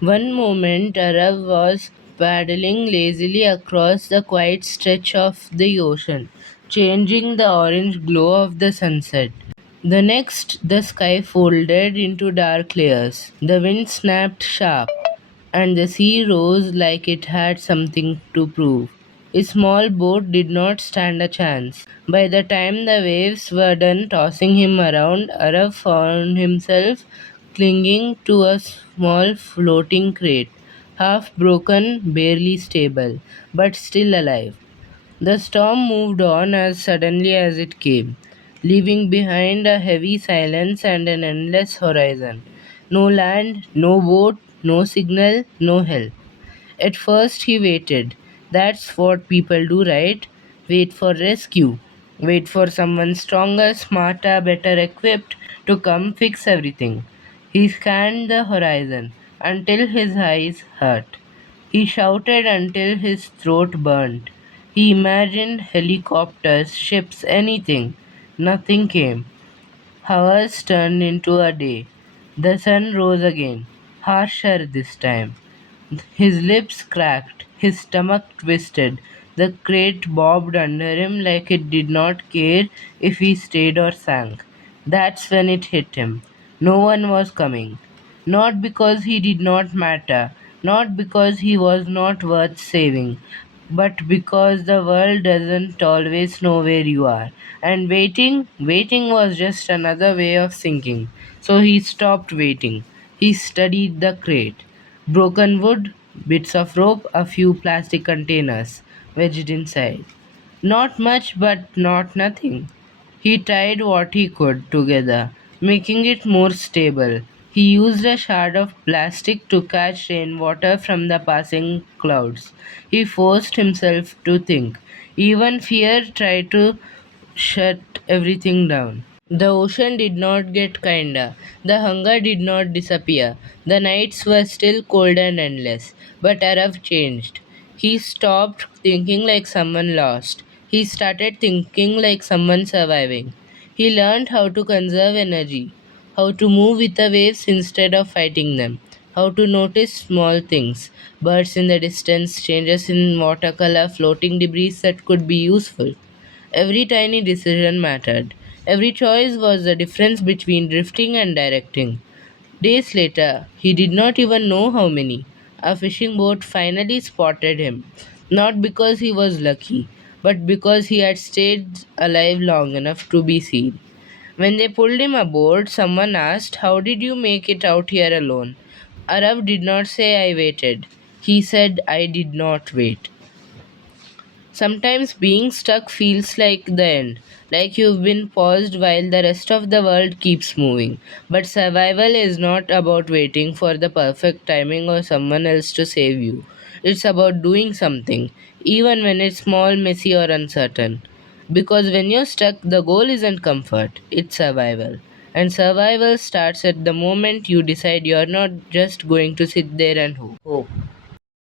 One moment, Arav was paddling lazily across the quiet stretch of the ocean, changing the orange glow of the sunset. The next, the sky folded into dark layers. The wind snapped sharp, and the sea rose like it had something to prove. His small boat did not stand a chance. By the time the waves were done tossing him around, Arav found himself clinging to a small floating crate, half broken, barely stable, but still alive. The storm moved on as suddenly as it came, leaving behind a heavy silence and an endless horizon. No land, no boat, no signal, no help. At first, he waited. That's what people do, right? Wait for rescue. Wait for someone stronger, smarter, better equipped to come fix everything. He scanned the horizon until his eyes hurt. He shouted until his throat burned. He imagined helicopters, ships, anything. Nothing came. Hours turned into a day. The sun rose again, harsher this time. His lips cracked, his stomach twisted. The crate bobbed under him like it did not care if he stayed or sank. That's when it hit him. No one was coming. Not because he did not matter, not because he was not worth saving, but because the world doesn't always know where you are. And waiting was just another way of thinking. So he stopped waiting. He studied the crate. Broken wood, bits of rope, a few plastic containers wedged inside. Not much, but not nothing. He tied what he could together, making it more stable. He used a shard of plastic to catch rainwater from the passing clouds. He forced himself to think. Even fear tried to shut everything down. The ocean did not get kinder. The hunger did not disappear. The nights were still cold and endless. But Arav changed. He stopped thinking like someone lost. He started thinking like someone surviving. He learned how to conserve energy, how to move with the waves instead of fighting them, how to notice small things, birds in the distance, changes in watercolor, floating debris that could be useful. Every tiny decision mattered. Every choice was the difference between drifting and directing. Days later, he did not even know how many. A fishing boat finally spotted him, not because he was lucky, but because he had stayed alive long enough to be seen. When they pulled him aboard, someone asked, "How did you make it out here alone?" Arav did not say, "I waited." He said, "I did not wait." Sometimes being stuck feels like the end, like you've been paused while the rest of the world keeps moving. But survival is not about waiting for the perfect timing or someone else to save you. It's about doing something, even when it's small, messy, or uncertain. Because when you're stuck, the goal isn't comfort, it's survival. And survival starts at the moment you decide you're not just going to sit there and hope.